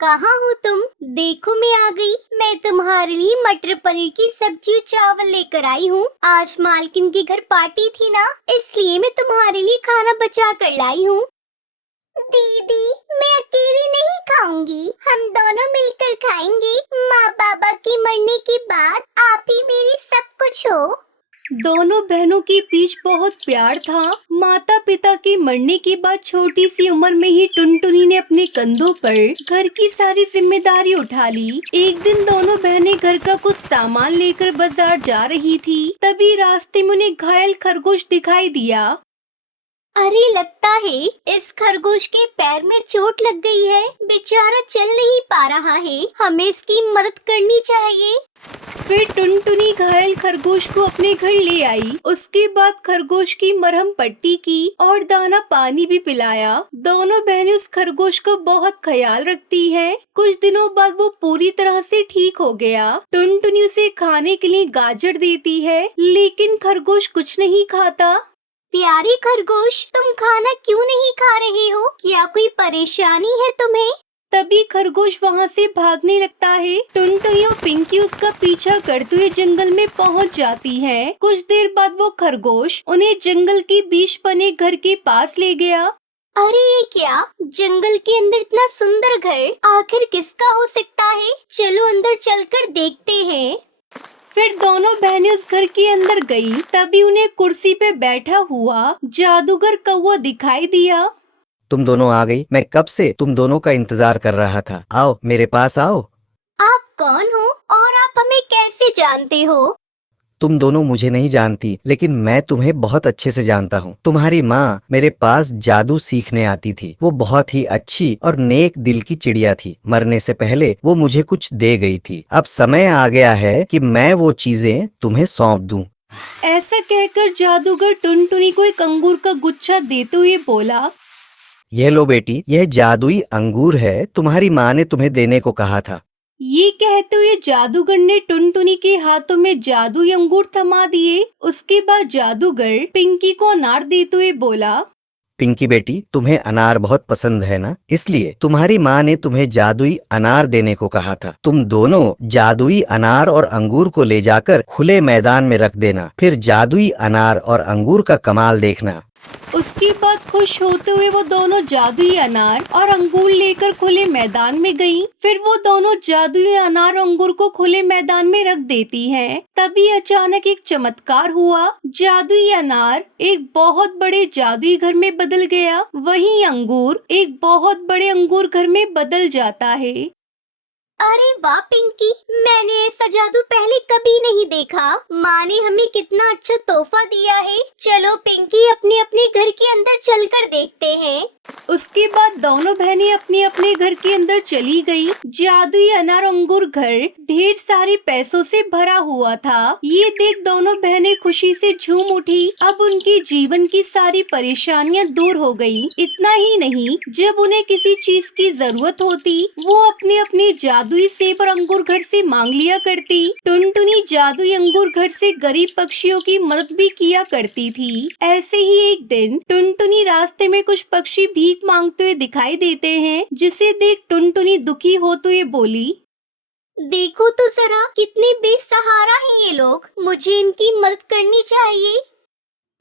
कहाँ हो तुम? देखो मैं आ गई। मैं तुम्हारे लिए मटर पनीर की सब्जी और चावल लेकर आई हूँ। आज मालकिन के घर पार्टी थी ना, इसलिए मैं तुम्हारे लिए खाना बचा कर लाई हूँ। दीदी, मैं अकेली नहीं खाऊंगी, हम दोनों मिलकर खाएंगे। माँ बाबा के मरने के बाद आप ही मेरी सब कुछ हो। दोनों बहनों के बीच बहुत प्यार था। माता पिता के मरने के बाद छोटी सी उम्र में ही टुनटुनी ने अपने कंधों पर घर की सारी जिम्मेदारी उठा ली। एक दिन दोनों बहनें घर का कुछ सामान लेकर बाजार जा रही थी। तभी रास्ते में उन्हें घायल खरगोश दिखाई दिया। अरे लगता है इस खरगोश के पैर में चोट लग गई है, बेचारा चल नहीं पा रहा है। हमें इसकी मदद करनी चाहिए। फिर टुनटुनी घायल खरगोश को अपने घर ले आई। उसके बाद खरगोश की मरहम पट्टी की और दाना पानी भी पिलाया। दोनों बहनें उस खरगोश का बहुत ख्याल रखती हैं। कुछ दिनों बाद वो पूरी तरह से ठीक हो गया। टुनटुनी उसे खाने के लिए गाजर देती है, लेकिन खरगोश कुछ नहीं खाता। प्यारे खरगोश, तुम खाना क्यों नहीं खा रहे हो? क्या कोई परेशानी है तुम्हें? तभी खरगोश वहाँ से भागने लगता है। टुनटुनी और पिंकी उसका पीछा करते हुए जंगल में पहुँच जाती हैं। कुछ देर बाद वो खरगोश उन्हें जंगल के बीच बने घर के पास ले गया। अरे ये क्या? जंगल के अंदर इतना सुंदर घर आखिर किसका हो सकता है? चलो अंदर चलकर देखते हैं। फिर दोनों बहनें उस घर के अंदर गई। तभी उन्हें कुर्सी पे बैठा हुआ जादूगर कौवा दिखाई दिया। तुम दोनों आ गई। मैं कब से तुम दोनों का इंतजार कर रहा था। आओ मेरे पास आओ। आप कौन हो और आप हमें कैसे जानते हो? तुम दोनों मुझे नहीं जानती, लेकिन मैं तुम्हें बहुत अच्छे से जानता हूँ। तुम्हारी माँ मेरे पास जादू सीखने आती थी। वो बहुत ही अच्छी और नेक दिल की चिड़िया थी। मरने से पहले वो मुझे कुछ दे गई थी। अब समय आ गया है कि मैं वो चीजें तुम्हें सौंप दूं। ऐसा कहकर जादूगर टुनटुनी को एक अंगूर का गुच्छा देते हुए बोला, ये लो बेटी, यह जादुई अंगूर है। तुम्हारी माँ ने तुम्हें देने को कहा था। ये कहते हुए जादूगर ने टुनटुनी के हाथों में जादुई अंगूर थमा दिए। उसके बाद जादूगर पिंकी को अनार देते हुए बोला, पिंकी बेटी, तुम्हें अनार बहुत पसंद है ना, इसलिए तुम्हारी माँ ने तुम्हें जादुई अनार देने को कहा था। तुम दोनों जादुई अनार और अंगूर को ले जाकर खुले मैदान में रख देना। फिर जादुई अनार और अंगूर का कमाल देखना। उसके बाद खुश होते हुए वो दोनों जादुई अनार और अंगूर लेकर खुले मैदान में गईं। फिर वो दोनों जादुई अनार और अंगूर को खुले मैदान में रख देती हैं। तभी अचानक एक चमत्कार हुआ। जादुई अनार एक बहुत बड़े जादुई घर में बदल गया। वहीं अंगूर एक बहुत बड़े अंगूर घर में बदल जाता है। अरे वाह पिंकी, मैंने ऐसा जादू पहले कभी नहीं देखा। माँ ने हमें कितना अच्छा तोहफा दिया है। चलो पिंकी, अपने अपने घर के अंदर चलकर देखते हैं। उसके बाद दोनों बहनें अपने अपने घर के अंदर चली गई। जादुई अनार अंगूर घर ढेर सारे पैसों से भरा हुआ था। ये देख दोनों बहनें खुशी से झूम उठी। अब उनके जीवन की सारी परेशानियां दूर हो गई। इतना ही नहीं, जब उन्हें किसी चीज की जरूरत होती वो अपने अपने जादुई सेब और अंगूर घर से मांग लिया करती। टुनटुनी जादुई अंगूर घर से गरीब पक्षियों की मदद भी किया करती थी। ऐसे ही एक दिन टुनटुनी रास्ते में कुछ पक्षी भीख मांगते हुए दिखाई देते हैं, जिसे देख टुनटुनी दुखी होते हुए बोली, देखो तो जरा कितने बेसहारा हैं ये लोग। मुझे इनकी मदद करनी चाहिए।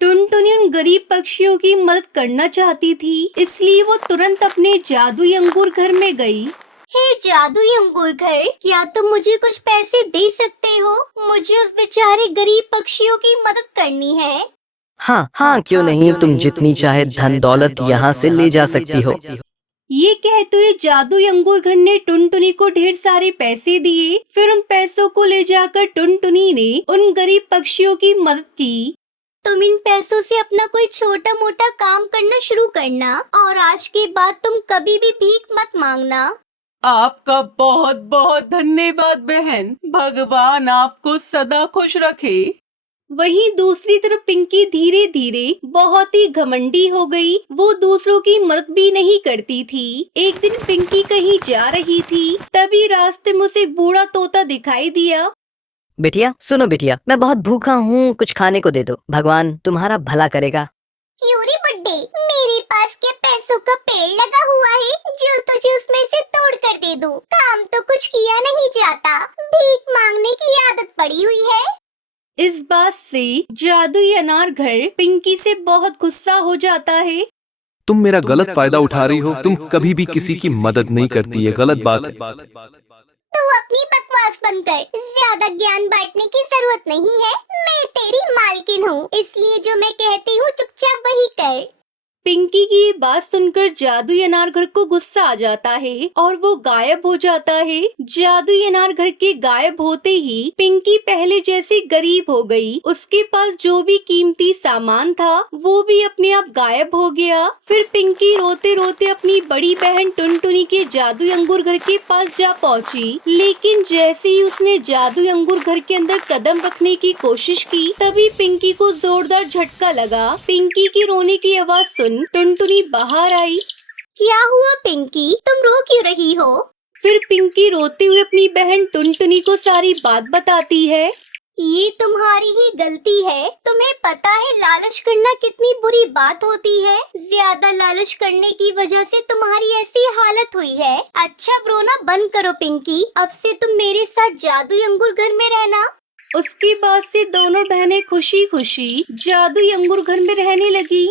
टुनटुनी उन गरीब पक्षियों की मदद करना चाहती थी, इसलिए वो तुरंत अपने जादुई अंगूर घर में गई। हे जादुई अंगूर घर, क्या तुम मुझे कुछ पैसे दे सकते हो? मुझे उस बेचारे गरीब पक्षियों की मदद करनी है। हाँ हाँ, क्यों नहीं। तुम जितनी चाहे धन दौलत यहाँ से ले जा सकती हो। ये कहते हुए जादुई अंगूर घर ने टुनटुनी को ढेर सारे पैसे दिए। फिर उन पैसों को ले जाकर टुनटुनी ने उन गरीब पक्षियों की मदद की। तुम इन पैसों से अपना कोई छोटा मोटा काम करना शुरू करना और आज के बाद तुम कभी भी भीख मत मांगना। आपका बहुत बहुत धन्यवाद बहन। भगवान आपको सदा खुश रखे। वहीं दूसरी तरफ पिंकी धीरे धीरे बहुत ही घमंडी हो गई। वो दूसरों की मदद भी नहीं करती थी। एक दिन पिंकी कहीं जा रही थी, तभी रास्ते में उसे एक बूढ़ा तोता दिखाई दिया। बिटिया सुनो बिटिया, मैं बहुत भूखा हूँ, कुछ खाने को दे दो। भगवान तुम्हारा भला करेगा। क्यों रे बुड्ढे, मेरे पास क्या पैसों का पेड़ लगा हुआ है जो तुझे उसमें से तोड़ कर दे जादू, काम तो कुछ किया नहीं जाता, भीख मांगने की आदत पड़ी हुई है। इस बात से जादुई अनार घर पिंकी से बहुत गुस्सा हो जाता है। तुम मेरा गलत फायदा उठा रही हो। तुम कभी भी किसी की मदद नहीं करती, ये गलत बात है। तू अपनी बकवास बंद कर, ज्यादा ज्ञान बांटने की जरूरत नहीं है। मैं तेरी मालकिन हूँ, इसलिए जो मैं कहती हूँ चुपचाप वही कर। पिंकी की ये बात सुनकर जादुई अनार घर को गुस्सा आ जाता है और वो गायब हो जाता है। जादुई अनार घर के गायब होते ही पिंकी पहले जैसी गरीब हो गई। उसके पास जो भी कीमती सामान था वो भी अपने आप गायब हो गया। फिर पिंकी रोते रोते अपनी बड़ी बहन टुनटुनी के जादुई अंगूर घर के पास जा पहुंची। लेकिन जैसे ही उसने जादुई अंगूर घर के अंदर कदम रखने की कोशिश की, तभी पिंकी को जोरदार झटका लगा। पिंकी की रोने की आवाज सुन टुनटुनी बाहर आई। क्या हुआ पिंकी, तुम रो क्यों रही हो? फिर पिंकी रोते हुए अपनी बहन टुनटुनी को सारी बात बताती है। ये तुम्हारी ही गलती है। तुम्हें पता है लालच करना कितनी बुरी बात होती है। ज्यादा लालच करने की वजह से तुम्हारी ऐसी हालत हुई है। अच्छा अब रोना बंद करो पिंकी, अब से तुम मेरे साथ जादुई अंगूर घर में रहना। उसके बाद से दोनों बहनें खुशी खुशी जादुई अंगूर घर में रहने लगी।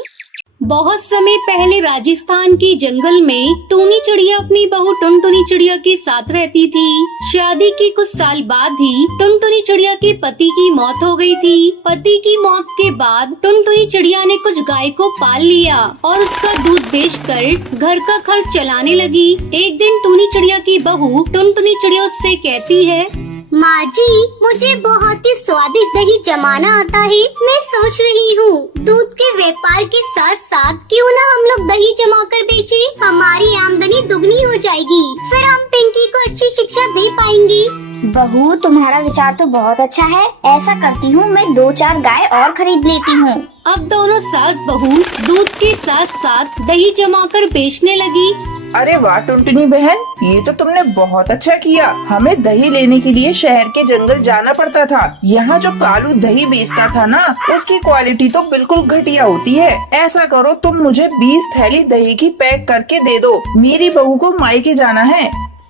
बहुत समय पहले राजस्थान के जंगल में टूनी चिड़िया अपनी बहू टुनटुनी चिड़िया के साथ रहती थी। शादी के कुछ साल बाद ही टुनटुनी चिड़िया के पति की मौत हो गई थी। पति की मौत के बाद टुनटुनी चिड़िया ने कुछ गाय को पाल लिया और उसका दूध बेचकर घर का खर्च चलाने लगी। एक दिन टूनी चिड़िया की बहू टुनटुनी चिड़िया उससे कहती है, माँ जी, मुझे बहुत ही स्वादिष्ट दही जमाना आता है। मैं सोच रही हूँ दूध के व्यापार के साथ साथ क्यों ना हम लोग दही जमा कर बेचे, हमारी आमदनी दुगनी हो जाएगी। फिर हम पिंकी को अच्छी शिक्षा दे पाएंगे। बहू, तुम्हारा विचार तो बहुत अच्छा है। ऐसा करती हूँ, मैं 2-4 गाय और खरीद लेती हूँ। अब दोनों सास बहू दूध के साथ साथ दही जमाकर बेचने लगी। अरे वाह टुनटुनी बहन, ये तो तुमने बहुत अच्छा किया। हमें दही लेने के लिए शहर के जंगल जाना पड़ता था। यहाँ जो कालू दही बेचता था ना, उसकी क्वालिटी तो बिल्कुल घटिया होती है। ऐसा करो, तुम मुझे 20 थैली दही की पैक करके दे दो। मेरी बहू को मायके जाना है।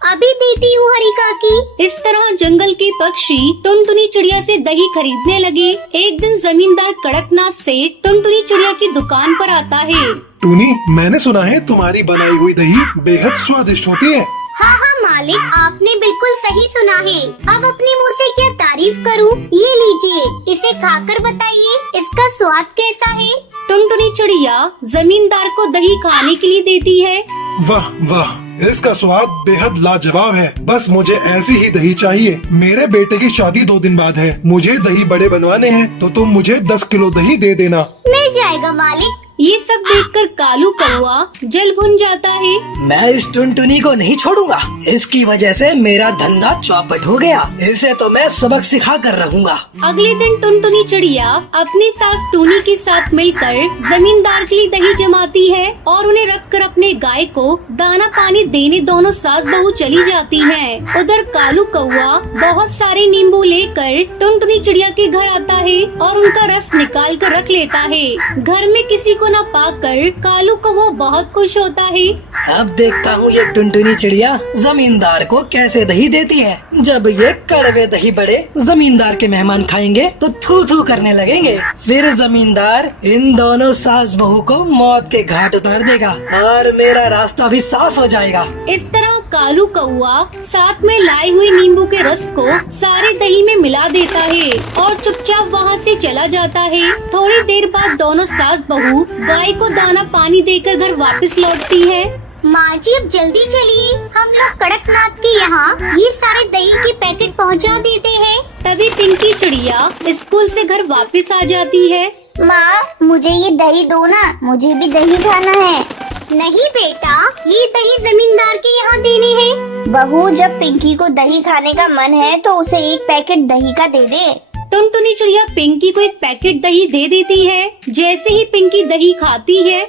अभी देती हूँ हरी काकी। इस तरह जंगल के पक्षी टुनटुनी चिड़िया से दही खरीदने लगे। एक दिन जमींदार कड़कनाथ सेठ टुनटुनी चिड़िया की दुकान पर आता है। टूनी, मैंने सुना है तुम्हारी बनाई हुई दही बेहद स्वादिष्ट होती है। हाँ हाँ मालिक, आपने बिल्कुल सही सुना है। अब अपने मुंह से क्या तारीफ करूँ। ये लीजिए, इसे खाकर बताइए इसका स्वाद कैसा है। टुनटुनी चिड़िया जमींदार को दही खाने के लिए देती है। वाह वाह, इसका स्वाद बेहद लाजवाब है। बस मुझे ऐसी ही दही चाहिए। मेरे बेटे की शादी 2 दिन बाद है। मुझे दही बड़े बनवाने हैं, तो तुम मुझे 10 किलो दही दे देना। मिल जाएगा मालिक। ये सब देखकर कालू कौआ जल भुन जाता है। मैं इस टुनटुनी को नहीं छोड़ूंगा। इसकी वजह से मेरा धंधा चौपट हो गया। इसे तो मैं सबक सिखा कर रहूंगा। अगले दिन टुनटुनी चिड़िया अपनी सास टूनी के साथ मिलकर जमींदार के लिए दही जमाती है और उन्हें रखकर अपने गाय को दाना पानी देने दोनों सास बहू चली जाती हैं। उधर कालू कौआ बहुत सारे नींबू लेकर टुनटुनी चिड़िया के घर आता है और उनका रस निकाल कर रख लेता है। घर में किसी को न पाकर कालू कौआ बहुत खुश होता है। अब देखता हूँ ये टुनटुनी चिड़िया जमींदार को कैसे दही देती है। जब ये कड़वे दही बड़े जमींदार के मेहमान खाएंगे तो थू थू करने लगेंगे। फिर जमींदार इन दोनों सास बहू को मौत के घाट उतार देगा और मेरा रास्ता भी साफ हो जाएगा। इस तरह कालू कौआ साथ में लाए हुए नींबू के रस को सारे दही में मिला देता है और चुपचाप वहाँ से चला जाता है। थोड़ी देर बाद दोनों सास बहू गाय को दाना पानी देकर घर वापस लौटती है। माँ जी अब जल्दी चलिए, हम लोग कड़कनाथ के यहाँ ये सारे दही के पैकेट पहुँचा देते हैं। तभी पिंकी चिड़िया स्कूल से घर वापस आ जाती है। माँ, मुझे ये दही दो ना, मुझे भी दही खाना है। नहीं बेटा, ये दही जमींदार के यहाँ देने हैं। बहू, जब पिंकी को दही खाने का मन है तो उसे 1 पैकेट दही का दे दे। टुनटुनी चिड़िया पिंकी को 1 पैकेट दही दे देती है। जैसे ही पिंकी दही खाती है,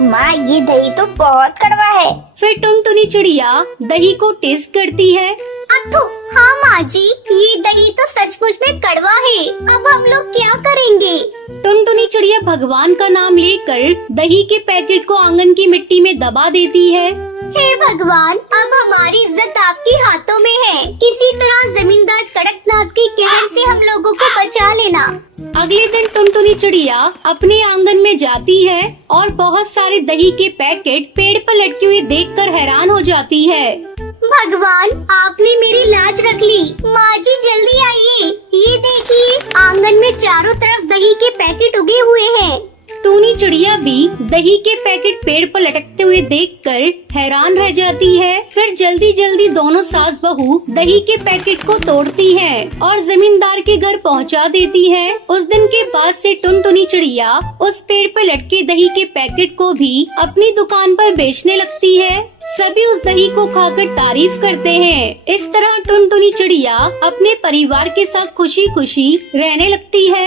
माँ, ये दही तो बहुत कड़वा है। फिर टुनटुनी चिड़िया दही को टेस्ट करती है। अथु, हाँ माँ जी, ये दही तो सचमुच में कड़वा है। अब हम लोग क्या करेंगे? टुनटुनी चिड़िया भगवान का नाम लेकर दही के पैकेट को आंगन की मिट्टी में दबा देती है। हे भगवान, अब हमारी इज्जत आपके हाथों में है। किसी तरह जमींदार कड़कनाथ के कहर से हम लोगों को बचा लेना। अगले दिन टुनटुनी चिड़िया अपने आंगन में जाती है और बहुत सारे दही के पैकेट पेड़ पर लटके हुए देखकर हैरान हो जाती है। भगवान, आपने मेरी लाज रख ली। माँ जी जल्दी आइए, ये देखिए आंगन में चारों तरफ दही के पैकेट उगे हुए हैं। टूनी चिड़िया भी दही के पैकेट पेड़ पर लटकते हुए देखकर हैरान रह जाती है। फिर जल्दी जल्दी दोनों सास बहू दही के पैकेट को तोड़ती हैं और जमींदार के घर पहुंचा देती है। उस दिन के बाद से टुनटुनी चिड़िया उस पेड़ पर लटके दही के पैकेट को भी अपनी दुकान पर बेचने लगती है। सभी उस दही को खाकर तारीफ करते हैं। इस तरह टुनटुनी चिड़िया अपने परिवार के साथ खुशी खुशी रहने लगती है।